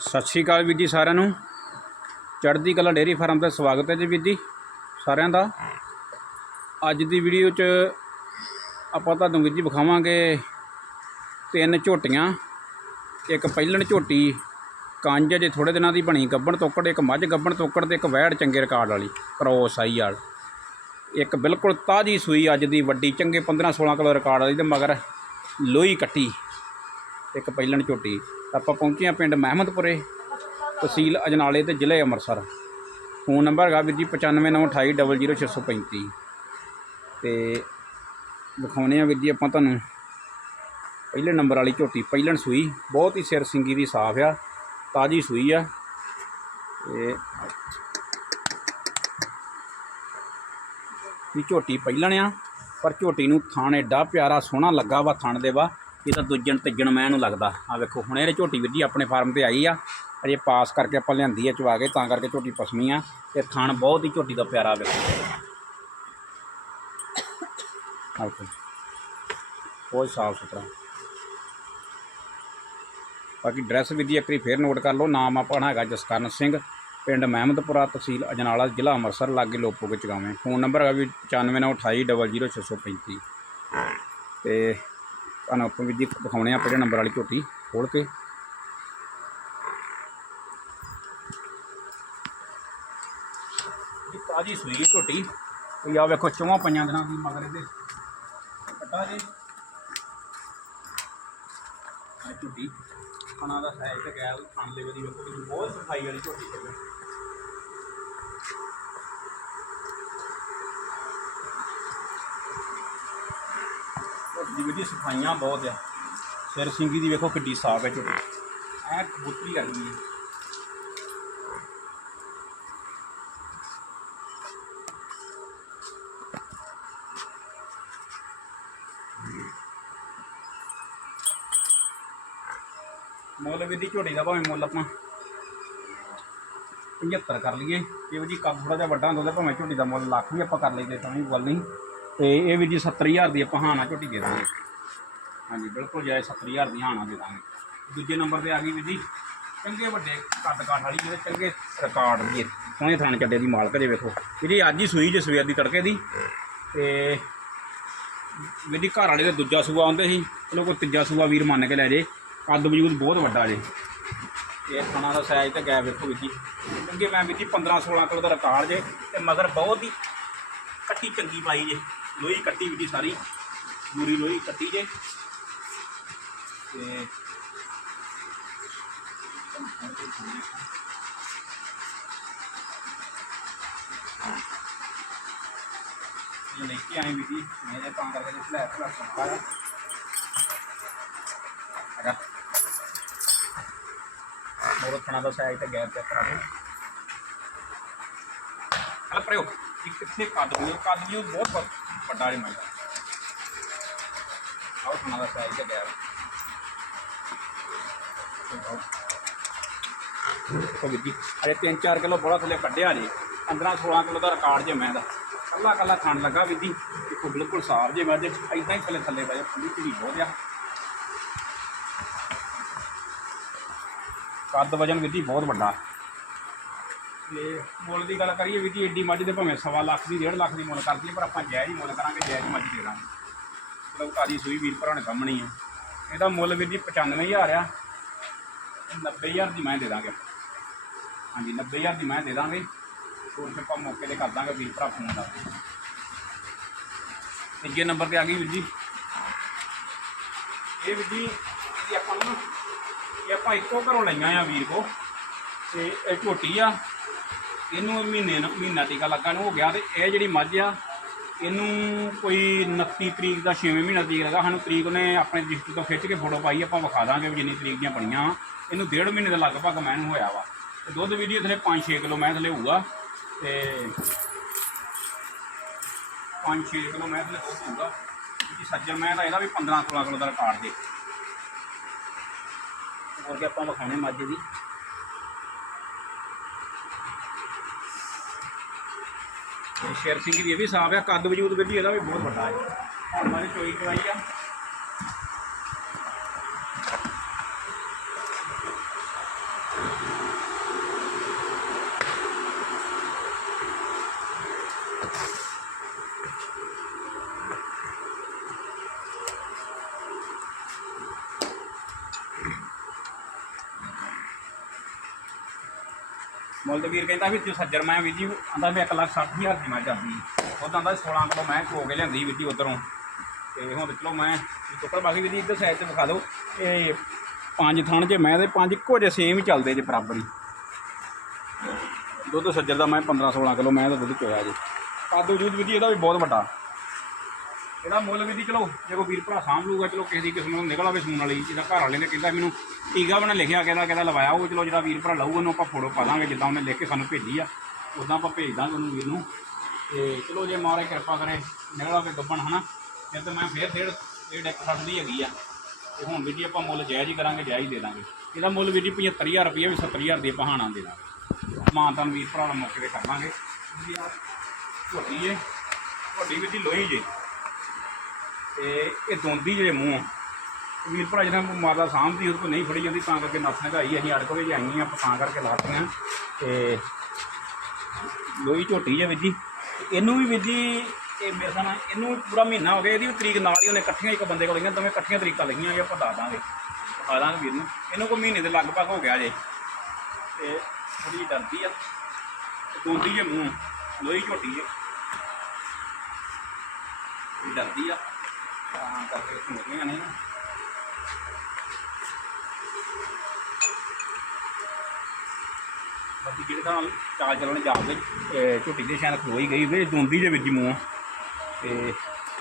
ਸਤਿ ਸ਼੍ਰੀ ਅਕਾਲ ਵੀਰ ਜੀ ਸਾਰਿਆਂ ਨੂੰ। ਚੜ੍ਹਦੀ ਕਲਾ ਡੇਅਰੀ ਫਾਰਮ ਦਾ ਸਵਾਗਤ ਹੈ ਜੀ ਵੀਰ ਜੀ ਸਾਰਿਆਂ ਦਾ। ਅੱਜ ਦੀ ਵੀਡੀਓ 'ਚ ਆਪਾਂ ਤੁਹਾਨੂੰ ਵੀਰ ਜੀ ਵਿਖਾਵਾਂਗੇ ਤਿੰਨ ਝੋਟੀਆਂ। ਇੱਕ ਪਹਿਲਣ ਝੋਟੀ, ਕੰਜ ਜੇ ਥੋੜੇ ਦਿਨਾਂ ਦੀ ਬਣੀ ਗੱਬਣ ਤੋਕੜ, ਇੱਕ ਮੱਝ ਗੱਬਣ ਤੋਕੜ ਤੇ ਇੱਕ ਵੈੜ ਚੰਗੇ ਰਿਕਾਰਡ ਵਾਲੀ, ਕਰੋਸ ਆਈ ਵਾਲ। ਇੱਕ ਬਿਲਕੁਲ ਤਾਜ਼ੀ ਸੂਈ ਅੱਜ ਦੀ ਵੱਡੀ, ਚੰਗੇ 15 16 ਕਿਲੋ ਰਿਕਾਰਡ ਵਾਲੀ ਤੇ ਮਗਰ ਲੋਹੀ ਕੱਟੀ। ਇੱਕ ਪਹਿਲਣ ਝੋਟੀ। ਆਪਾਂ ਪਹੁੰਚੇ ਹਾਂ ਪਿੰਡ ਮਹਿਮਦਪੁਰੇ, ਤਹਿਸੀਲ ਅਜਨਾਲੇ ਤੇ ਜ਼ਿਲ੍ਹੇ ਅੰਮ੍ਰਿਤਸਰ। ਫੋਨ ਨੰਬਰ ਹੈਗਾ ਵੀਰ ਜੀ 9598200635 ਤੇ ਵਿਖਾਉਣੇ ਆ ਵੀਰ ਜੀ ਆਪਾਂ ਤੁਹਾਨੂੰ ਪਹਿਲੇ ਨੰਬਰ ਵਾਲੀ ਝੋਟੀ, ਪਹਿਲਣ ਸੂਈ, ਬਹੁਤ ਹੀ ਸਿਰ ਸਿੰਗੀ ਦੀ ਸਾਫ਼ ਆ, ਤਾਜੀ ਸੂਈ ਆ। ਤੇ ਵੀ ਝੋਟੀ ਪਹਿਲਣ ਆ, ਪਰ ਝੋਟੀ ਨੂੰ ਥਾਣ ਐਡਾ ਪਿਆਰਾ ਸੋਹਣਾ ਲੱਗਾ ਵਾ, ਥਣ ਦੇ ਵਾ। ਇਹ ਤਾਂ ਦੂਜਣ ਤੀਜਣ ਮੈਂ ਨੂੰ ਲੱਗਦਾ। ਆ ਵੇਖੋ, ਹੁਣ ਇਹਦੇ ਝੋਟੀ ਵੀਰ ਜੀ ਆਪਣੇ ਫਾਰਮ ਤੇ ਆਈ ਆ ਅਜੇ ਪਾਸ ਕਰਕੇ ਆਪਾਂ ਲਿਆਂਦੀ ਆ ਚਵਾ ਕੇ, ਤਾਂ ਕਰਕੇ ਝੋਟੀ ਪਸਮੀ ਆ। ਤੇ ਥਣ ਬਹੁਤ ਹੀ ਝੋਟੀ ਦਾ ਪਿਆਰਾ ਵੇਖੋ। ਆ ਬਹੁਤ ਸਾਫ਼ ਸੁਥਰਾ। ਬਾਕੀ ਡਰੈਸ ਵੀ ਦੀ ਵਾਰੀ ਫੇਰ ਨੋਟ ਕਰ ਲਓ, ਨਾਮ ਆਪਣਾ ਹੈਗਾ ਜਸਕਰਨ ਸਿੰਘ, ਪਿੰਡ ਮਹਿਮਦਪੁਰਾ ਤਹਿਸੀਲ ਅਜਨਾਲਾ, ਜ਼ਿਲ੍ਹਾ ਅੰਮ੍ਰਿਤਸਰ, ਲਾਗੇ Lopoke Chogawan phone number ਹੈਗਾ ਵੀ 9598200635 ਤੇ ਤੁਹਾਨੂੰ ਜੀ ਦਿਖਾਉਣੇ ਆ ਪਹਿਲੇ ਨੰਬਰ ਵਾਲੀ ਝੋਟੀ ਖੋਲ ਕੇ। ਇਹ ਤਾਜੀ ਸੂਈ ਝੋਟੀ। ਕੋਈ ਆ ਵੇਖੋ, ਚੌਵਾਂ ਪੰਜਾਂ ਦਿਨਾਂ ਦੀ ਮਗਰ ਇਹਦੇ। ਕੱਟਾ ਜੀ। ਆ ਝੋਟੀ। ਖਾਣਾ ਦਾ ਸਾਈਜ਼ ਤੇ ਗੈਲ ਖਾਣ ਦੇ ਵੇਖੋ ਬਹੁਤ ਸਫ਼ਾਈ ਵਾਲੀ ਝੋਟੀ ਹੈ। ਝੋਟੀ ਸਫਾਈਆਂ ਬਹੁਤ ਆ। ਸਿਰ ਸਿੰਗੀ ਦੀ ਵੇਖੋ ਕਿੱਡੀ ਸਾਫ਼ ਹੈ ਝੋਟੀ। ਐ ਕਬੂਤਰੀ ਕਰਦੀ ਹੈ। ਮੁੱਲ ਵੀ ਦੀ ਝੋਟੀ ਦਾ ਭਾਵੇਂ ਮੁੱਲ ਆਪਾਂ 75 ਕਰ ਲਈਏ। ਇਹ ਵੀ ਜੀ ਕੱਦ ਥੋੜਾ ਜਿਹਾ ਵੱਡਾ ਹੁੰਦਾ ਭਾਵੇਂ ਝੋਟੀ ਦਾ ਮੁੱਲ ਲੱਖ ਵੀ ਆਪਾਂ ਕਰ ਲਈਏ, ਤਾਂ ਵੀ ਗੱਲ ਨਹੀਂ। ਤੇ ਇਹ ਵੀ ਜੀ 70000 ਦੀ ਆਪਾਂ ਹਾਨਾ ਝੋਟੀ ਦੇ ਦਾਂਗੇ ਹਾਂਜੀ, ਬਿਲਕੁਲ ਜਾਇ 70000 ਦੀਆਂ ਹਾਨਾ ਦੇ ਦਾਂਗੇ। ਦੂਜੇ ਨੰਬਰ ਤੇ ਆ ਗਈ ਵੀ ਜੀ, ਚੰਗੇ ਵੱਡੇ ਕੱਦ ਕਾਠ ਵਾਲੀ, ਜਿਹੜੇ ਚੰਗੇ ਰਿਕਾਰਡ ਦੀ ਸੋਹਣੇ ਥਾਣ ਚੱਡੇ ਦੀ ਮਾਲਕ ਜੇ ਵੇਖੋ। ਜਿਹੜੀ ਅੱਜ ਹੀ ਸੂਈ ਜੇ ਸਵੇਰ ਦੀ ਤੜਕੇ ਦੀ, ਤੇ ਮੇਰੀ ਘਰ ਵਾਲੇ ਦਾ ਦੂਜਾ ਸੂਆ ਆਉਂਦੇ ਸੀ, ਚਲੋ ਕੋਈ ਤੀਜਾ ਸੂਆ ਵੀਰ ਮੰਨ ਕੇ ਲੈ ਜੇ, ਕੱਦ ਵਜੂਦ ਬਹੁਤ ਵੱਡਾ ਜੇ। ਇਹ ਖਾਣਾ ਦਾ ਸਾਈਜ਼ ਤੇ ਗੈਪ ਵੇਖੋ ਵੀਰ ਜੀ। ਕਿਉਂਕਿ ਮੈਂ ਵੀਰ ਜੀ 15 16 ਕਿਲੋ ਦਾ ਰਿਕਾਰਡ ਜੇ, ਤੇ ਮਗਰ ਬਹੁਤ ਹੀ ਕੱਟੀ ਚੰਗੀ ਪਾਈ ਜੇ ਲੋਹੀ ਕੱਟੀ ਵੀਰ ਜੀ ਸਾਰੀ ਪੂਰੀ ਲੋਹੀ ਕੱਟੀ ਜੇ। ਤੇ ਇਹ ਲੈ ਕੇ ਆਏ ਵੀਰ ਜੀ ਮੇਰੇ ਤਾਂ ਕਰਕੇ ਇਸ ਲੈ ਕੇ ਰੱਖਿਆ ਹੈਗਾ ਮੋਰ ਥਣਾ ਦਾ ਸਾਈਜ਼ ਤੇ ਗੈਪ ਚੈੱਕ ਕਰਾ ਲਓ ਹਲ ਵੀਰ ਜੀ, ਅਜੇ 3-4 ਕਿਲੋ ਬੋਲਾ ਥੱਲੇ ਕੱਢਿਆ ਜੀ 15-16 ਕਿਲੋ ਦਾ ਰਿਕਾਰਡ ਜੇ ਮੈਂ ਦਾ ਕੱਲਾ ਕੱਲਾ ਖਾਣ ਲੱਗਾ ਵੀਰ ਜੀ। ਦੇਖੋ, ਬਿਲਕੁਲ ਸਾਫ਼ ਜੇ ਮੈਂ ਜੇ ਇਦਾਂ ਹੀ ਥੱਲੇ ਥੱਲੇ ਪਏ ਖੁੱਲੀ ਢੀ ਬਹੁਤ ਆ। ਕੱਦ ਵਜਨ ਵੀਰ ਬਹੁਤ ਵੱਡਾ। ਤੇ ਮੁੱਲ ਦੀ ਗੱਲ ਕਰੀਏ ਵੀਰ ਜੀ, ਏਡੀ ਮੱਝ ਦੇ ਭਾਵੇਂ ਸਵਾ ਲੱਖ ਦੀ, ਡੇਢ ਲੱਖ ਦੀ ਮੁੱਲ ਕਰਦੀ ਹੈ ਪਰ ਆਪਾਂ ਜਾਇਜ਼ ਹੀ ਮੁੱਲ ਕਰਾਂਗੇ, ਜਾਇਜ਼ ਹੀ ਮੱਝ ਦੇ ਦਾਂਗੇ। ਚਲੋ ਤਾਜੀ ਸੂਈ ਵੀਰ ਭਰਾ ਨੇ ਸਾਹਮਣੀ ਹੈ ਇਹਦਾ ਮੁੱਲ ਵੀਰ ਜੀ 95000 ਆ। 90000 ਦੀ ਮੈਂ ਦੇ ਦਾਂਗੇ। ਹਾਂਜੀ 90000 ਦੀ ਮੈਂ ਦੇ ਦਾਂਗੇ। ਹੋਰ ਫਿਰ ਆਪਾਂ ਮੌਕੇ ਤੇ ਕਰ ਦਾਂਗੇ ਵੀਰ ਭਰਾ ਫੋਨ ਦਾ। ਤੀਜੇ ਨੰਬਰ ਤੇ ਆ ਗਈ ਵੀਰ ਜੀ। ਇਹ ਵੀਰ ਜੀ, ਇਹ ਆਪਾਂ ਨੂੰ ਨਾ, ਇਹ ਆਪਾਂ ਇੱਕੋ ਘਰੋਂ ਲਈਆਂ ਆ ਵੀਰ ਕੋ। ਤੇ ਇਹ ਝੋਟੀ ਆ। ਇਹਨੂੰ ਮਹੀਨੇ ਮਹੀਨਾ ਟੀਕਾ ਲੱਗਾ ਨੂੰ ਹੋ ਗਿਆ ਤੇ ਇਹ ਜਿਹੜੀ ਮੱਝ ਆ ਇਹਨੂੰ ਕੋਈ 29 ਤਰੀਕ ਦਾ 6ਵੇਂ ਮਹੀਨਾ ਤਰੀਕ ਲੱਗਾ ਸਾਨੂੰ ਤਰੀਕ ਉਹਨੇ ਆਪਣੇ ਰਜਿਸਟਰ ਤੋਂ ਖਿੱਚ ਕੇ ਫੋਟੋ ਪਾਈ, ਆਪਾਂ ਵਿਖਾ ਦਾਂਗੇ ਵੀ ਜਿੰਨੀ ਤਰੀਕ ਦੀਆਂ ਬਣੀਆਂ। ਵਾ ਇਹਨੂੰ ਡੇਢ ਮਹੀਨੇ ਦਾ ਲਗਭਗ ਮੈਂ ਨੂੰ ਹੋਇਆ ਵਾ। ਤੇ ਦੁੱਧ ਵੀਡੀਓ ਥਲੇ 5-6 ਕਿਲੋ ਮੈਂ ਥਲੇ ਹੋਊਗਾ। ਤੇ 5-6 ਕਿਲੋ ਮੈਂ ਥਲੇ ਦੁੱਧ ਹੋਊਗਾ। ਜੀ ਸੱਜਣ, ਮੈਂ ਤਾਂ ਇਹਦਾ ਵੀ 15-16 ਕਿਲੋ ਦਾ ਰਿਕਾਰਡ ਦੇ। ਹੋਰ ਕਿ ਆਪਾਂ ਵਿਖਾਉਣੇ ਮੱਝ ਦੀ? ਤੇ ਸ਼ੇਰ ਸਿੰਘ ਦੀ ਇਹ ਵੀ ਸਾਫ਼ ਆ, ਕੱਦ ਵਜੂਦ ਗੱਡੀ ਇਹਦਾ ਵੀ ਬਹੁਤ ਵੱਡਾ ਹੈ। ਮਾਰੇ ਚੋਈ ਕਰਾਈ ਆ। ਮੁੱਲ ਤੇ ਵੀਰ ਕਹਿੰਦਾ ਵੀ ਤੂੰ ਸੱਜਰ, ਮੈਂ ਵੀਰ ਜੀ ਆਂਦਾ ਵੀ 1 ਲੱਖ 60 ਹਜ਼ਾਰ ਦੀ ਮੈਂ ਜਾਂਦੀ ਉਦਾਂ ਦਾ 16 ਕਿਲੋ ਮੈਂ ਖੋ ਕੇ ਲਿਆਂਦੀ ਵੀਰ ਜੀ ਉਧਰੋਂ। ਤੇ ਹੁਣ ਤੇ ਚਲੋ ਮੈਂ ਟੁੱਕੜ ਬਾਕੀ ਵੀਰ ਜੀ ਇੱਧਰ ਸਾਈਡ ਤੇ ਵਿਖਾ ਦਿਓ। ਇਹ ਪੰਜ ਥਣ ਜੇ ਮੈਂ ਤੇ ਪੰਜ ਇੱਕੋ ਜਿਹੇ ਸੇਮ ਹੀ ਚੱਲਦੇ ਜੇ ਬਰਾਬਰ ਹੀ। ਦੁੱਧ ਸੱਜਰ ਦਾ ਮੈਂ 15 16 ਕਿਲੋ, ਮੈਂ ਤਾਂ ਦੁੱਧ ਚੋਇਆ ਜੀ। ਕੱਦ ਵਜੂਦ ਵੀਰ ਜੀ ਇਹਦਾ ਵੀ ਬਹੁਤ ਵੱਡਾ। ਇਹਦਾ ਮੁੱਲ ਵੀ ਦੀ ਚਲੋ ਜੇ ਕੋਈ ਵੀਰ ਭਰਾ ਸਾਂਭ ਲੂਗਾ ਚਲੋ ਕਿਸੇ ਦੀ ਕਿਸਮਤ ਨੂੰ ਨਿਕਲ ਆਵੇ ਸੂਣ ਵਾਲੀ, ਜਿਹਦਾ ਘਰ ਵਾਲੇ ਨੇ ਕਹਿੰਦਾ ਮੈਨੂੰ ਟੀਕਾ ਬਣਾ ਲਿਖਿਆ, ਕਹਿੰਦਾ ਕਹਿੰਦਾ ਲਵਾਇਆ ਉਹ ਚਲੋ ਜਿਹੜਾ ਵੀਰ ਭਰਾ ਲਊਗਾ, ਉਹਨੂੰ ਆਪਾਂ ਫੋਟੋ ਪਾ ਦਾਂਗੇ, ਜਿੱਦਾਂ ਉਹਨੇ ਲਿਖ ਕੇ ਸਾਨੂੰ ਭੇਜੀ ਆ ਉਦਾਂ ਆਪਾਂ ਭੇਜ ਦਾਂਗੇ ਉਹਨੂੰ ਵੀਰ ਨੂੰ। ਤੇ ਚਲੋ ਜੇ ਮਾਰੇ ਕਿਰਪਾ ਕਰੇ, ਨਿਕਲ ਆਵੇ ਗੱਬਣ, ਹਨਾ? ਫਿਰ ਤਾਂ ਮੈਂ ਫੇਰ ਡੇਢ ਡੇਢ ਇੱਕ ਖੜਦੀ ਹੈਗੀ ਆ। ਤੇ ਹੁਣ ਵੀ ਜੀ ਆਪਾਂ ਮੁੱਲ ਜਾਇਜ਼ ਹੀ ਕਰਾਂਗੇ, ਜਾਇਜ਼ ਹੀ ਦੇ ਦਾਂਗੇ। ਇਹਦਾ ਮੁੱਲ ਵੀ ਜੀ 75000 ਰੁਪਏ ਵੀ 70000 ਦੀ ਪਹਾਣਾ ਦੇ ਦਾਂਗੇ। ਮਾਨਤਾਨ ਵੀਰ ਭਰਾ ਨੂੰ ਮੌਕੇ ਤੇ ਕਰ ਦਾਂਗੇ ਜੀ ਆ ਝੋਟੀ ਏ ਝੋਟੀ ਵੀ ਜੀ ਲੋਹੀ ਜੇ। ਤੇ ਇਹ ਦੋਂਦੀ ਜਿਹੜੇ ਮੂੰਹ ਵੀਰ ਭਰਾ ਜਿਹਨਾਂ ਨੂੰ ਮਾਤਾ ਸਾਂਭਦੀ ਉਹ ਤੋਂ ਨਹੀਂ ਫੜੀ ਜਾਂਦੀ, ਤਾਂ ਕਰਕੇ ਨੱਥ ਨਗਾਈ ਅਸੀਂ ਅੜਕ ਕੇ ਆਈਆਂ, ਆਪਾਂ ਤਾਂ ਕਰਕੇ ਲਾਤੀਆਂ ਤੇ ਲੋਹੀ ਝੋਟੀ ਜੇ ਵੀਰ ਇਹਨੂੰ ਵੀ ਵੀਰ ਇਹ ਮੇਰੇ ਸਾਹ ਇਹਨੂੰ ਪੂਰਾ ਮਹੀਨਾ ਹੋ ਗਿਆ, ਇਹਦੀ ਵੀ ਤਰੀਕ ਨਾਲ ਹੀ ਉਹਨੇ ਇਕੱਠੀਆਂ ਇੱਕ ਬੰਦੇ ਕੋਲ ਲਈਆਂ ਦੋਵੇਂ ਇਕੱਠੀਆਂ ਤਰੀਕਾਂ ਲਈਆਂ ਇਹ ਆਪਾਂ ਦੱਸ ਦਾਂਗੇ। ਆ ਦਾਂਗੇ ਵੀਰ ਨੂੰ। ਇਹਨੂੰ ਕੋਈ ਮਹੀਨੇ ਦੇ ਲਗਭਗ ਹੋ ਗਿਆ ਜੇ। ਤੇ ਥੋੜੀ ਡਰਦੀ ਆ। ਦੋਂਦੀ ਜੇ ਮੂੰਹ ਲੋਹੀ ਝੋਟੀ ਜੇ। ਡਰਦੀ ਆ। ਤਾਂ ਕਰਕੇ ਸੁਣਦੀਆਂ ਨੇ ਬਾਕੀ ਜਿਹੜੇ ਤਾਂ ਚਾਲ ਚੱਲਣ ਜਾਪਦੇ ਝੋਟੀ ਦੇ ਸ਼ਾਨ ਖਲੋਈ ਗਈ ਵੇ ਦੋਂਦੀ ਦੇ ਵਿੱਚ ਹੀ ਮੂੰਹ ਤੇ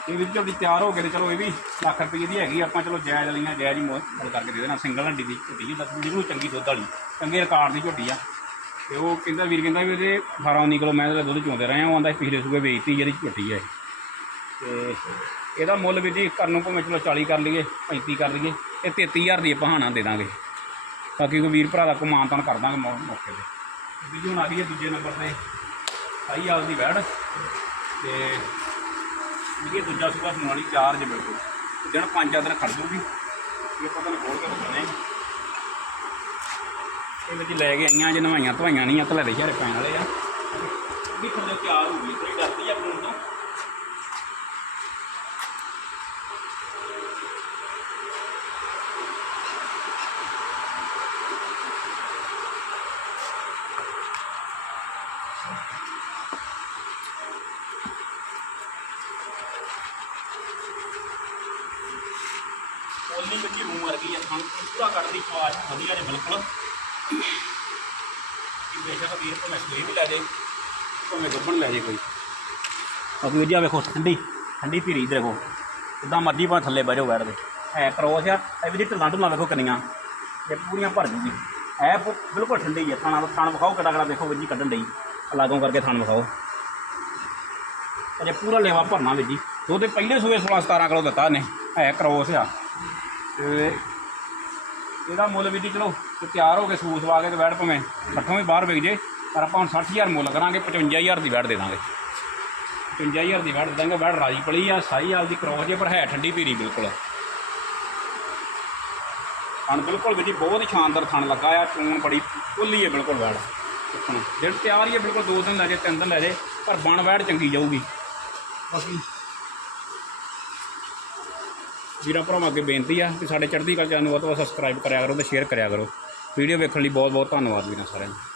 ਇਹ ਵੀ ਝੋਟੀ ਤਿਆਰ ਹੋ ਗਏ ਤੇ ਚਲੋ ਇਹ ਵੀ ਲੱਖ ਰੁਪਏ ਦੀ ਹੈਗੀ ਆਪਾਂ ਚਲੋ ਜਾਇਜ਼ ਲਈਆਂ ਜਾਇਜ਼ ਹੀ ਮੁੱਲ ਕਰਕੇ ਦੇ ਦੇਣਾ ਸਿੰਗਲ ਹੰਡੀ ਦੀ ਝੋਟੀ ਜੀ ਜਿਹਨੂੰ ਚੰਗੀ ਦੁੱਧ ਵਾਲੀ, ਚੰਗੇ ਰਿਕਾਰਡ ਦੀ ਝੋਟੀ ਆ ਤੇ ਉਹ ਕਹਿੰਦਾ ਵੀਰ ਕਹਿੰਦਾ ਵੀ ਇਹਦੇ 18 19 ਕਿਲੋ ਮੈਂ ਇਹਦਾ ਦੁੱਧ ਚੋਂਦੇ ਰਹੇ ਆ, ਉਹ ਆਂਦਾ ਪਿਛਲੇ ਸੂਬੇ ਵੇਚਤੀ ਜਿਹੜੀ ਝੋਟੀ ਹੈ ਇਹ। ਤੇ ਇਹਦਾ ਮੁੱਲ ਵੀ ਜੀ ਕਰਨ ਨੂੰ ਭਾਵੇਂ ਚਲੋ 40 ਕਰ ਲਈਏ 35 ਕਰ ਲਈਏ, ਇਹ 33000 ਦੀ ਬਹਾਨਾ ਦੇ ਦਾਂਗੇ। ਬਾਕੀ ਕੋਈ ਵੀਰ ਭਰਾ ਦਾ ਕੋ ਮਾਨਤਾਨ ਕਰ ਦਾਂਗੇ ਮੌਕੇ ਤੇ। ਵੀਡੀਓ ਹੁਣ ਆ ਰਹੀ ਹੈ ਦੂਜੇ ਨੰਬਰ ਤੇ। ਸਾਈ ਆਲ ਦੀ ਵੈੜ। ਤੇ ਇਹ ਦੂਜਾ ਸੂਬਾ ਸੁਣ ਵਾਲੀ ਚਾਰ ਜੇ ਬਿਲਕੁਲ ਤੇ ਦਿਨ ਪੰਜ ਚਾਰ ਦਿਨ ਖੜ ਜੂਗੀ। ਇਹ ਪਤਾ ਨਹੀਂ ਖੋਲ ਕੇ ਦਿਖਾਉਣੇ ਇਹ ਵਿੱਚ ਲੈ ਕੇ ਆਈਆਂ, ਜੇ ਨਵਾਈਆਂ ਧਵਾਈਆਂ ਨਹੀਂ ਆ ਧਲੇਰੇ ਸ਼ਹਿਰ ਪੈਣ ਵਾਲੇ ਆ। ਵੀ ਥੱਲੇ ਤਿਆਰ ਹੋ ਗਈ ਥੋੜੀ ਡਰਦੀ ਆ ਫੋਨ ਤੋਂ ਉਹਨੀ ਬੱਜੀ ਮੂੰਹ ਵਰਗੀ ਆ ਖਾਣ ਪੂਰਾ ਕੱਢਦੀ ਖਵਾਜ ਵਧੀਆ ਨੇ ਬਿਲਕੁਲ। ਕਿ ਬੇਸ਼ੱਕ ਵੀਰ ਤੋਂ ਮੈਂ ਸਵੇਰ ਵੀ ਲੈ ਜੇ ਭਾਵੇਂ ਗੱਬਣ ਲੈ ਜੇ ਕੋਈ। ਅਬ ਵੀਰ ਜੀ ਵੇਖੋ, ਠੰਡੀ ਠੰਡੀ ਧੀਰੀ ਦੇਖੋ ਜਿੱਦਾਂ ਮਰਜ਼ੀ ਭਾਵੇਂ ਥੱਲੇ ਬਹਿ ਜਾਓ, ਬੈਠ ਦੇ ਹੈ ਕਰੋਸ ਆ, ਇਹ ਵੀ ਜੀ ਢਿੱਲਾਂ ਢੁੱਲਾਂ ਵੇਖੋ ਕਿੰਨੀਆਂ। ਇਹ ਪੂਰੀਆਂ ਭਰ ਜੂਗੀ ਹੈ ਬਿਲਕੁਲ ਠੰਡੀ ਹੈ ਥਾਣਾ ਥਾਣ ਵਿਖਾਓ, ਕਿੱਡਾ ਕਿੱਡਾ ਦੇਖੋ ਵੀਰ ਜੀ ਕੱਢਣ ਡਈ। ਲਾਗੋਂ ਕਰਕੇ ਥਾਣ ਵਿਖਾਓ। ਅਜੇ ਪੂਰਾ ਲੇਵਾ ਭਰਨਾ ਵੀਰ ਜੀ। ਉਹਦੇ ਪਹਿਲੇ ਸੂਏ 16 17 ਕਿਲੋ ਦਿੱਤਾ ਇਹਨੇ। ਹੈ ਕਰੋਸ ਆ। ਤੇ ਇਹਦਾ ਮੁੱਲ ਵੀ ਦੀ ਚਲੋ ਤੇ ਤਿਆਰ ਹੋ ਕੇ ਸੂਸ ਵਾ ਕੇ ਤੇ ਵੈੜ ਭਵੇਂ। ਪੱਠੋਂ ਵੀ ਬਾਹਰ ਵਿਕ ਜੇ, ਪਰ ਆਪਾਂ ਹੁਣ 60000 ਮੁੱਲ ਕਰਾਂਗੇ 55000 ਦੀ ਵੈੜ ਦੇ ਦਾਂਗੇ। 55000 ਦੀ ਵੈੜ ਦੇ ਦਾਂਗੇ ਵੈੜ ਰਾਜੀ ਪਲੀ ਆ ਸਾਈ ਆਲ ਦੀ ਕਰੋਸ ਜੇ, ਪਰ ਹੈ ਠੰਡੀ ਪੀਰੀ ਬਿਲਕੁਲ। ਥਣ ਬਿਲਕੁਲ ਵੀ ਜੀ ਬਹੁਤ ਹੀ ਸ਼ਾਨਦਾਰ ਥਣ ਲੱਗਾ ਆ ਚੂਨ ਬੜੀ ਖੁੱਲੀ ਹੈ ਬਿਲਕੁਲ ਵੈੜ ਦੇਖਣ ਦਿਨ ਤਿਆਰ ਹੀ ਹੈ ਬਿਲਕੁਲ, ਦੋ ਦਿਨ ਲੈ ਜੇ, ਤਿੰਨ ਦਿਨ ਲੈ ਜੇ, ਪਰ ਬਣ ਵੈੜ ਚੰਗੀ ਜਾਊਗੀ। ਬਾਕੀ ਵੀਰਾਂ ਭਰਾਵਾਂ ਅੱਗੇ ਬੇਨਤੀ ਆ ਕਿ ਸਾਡੇ ਚੜ੍ਹਦੀ ਕਲਾ ਚੈਨਲ ਨੂੰ ਵੱਧ ਤੋਂ ਵੱਧ ਸਬਸਕ੍ਰਾਈਬ ਕਰਿਆ ਕਰੋ ਤੇ ਸ਼ੇਅਰ ਕਰਿਆ ਕਰੋ। ਵੀਡੀਓ ਵੇਖਣ ਲਈ ਬਹੁਤ ਬਹੁਤ ਧੰਨਵਾਦ ਵੀਰਾਂ ਸਾਰਿਆਂ ਨੂੰ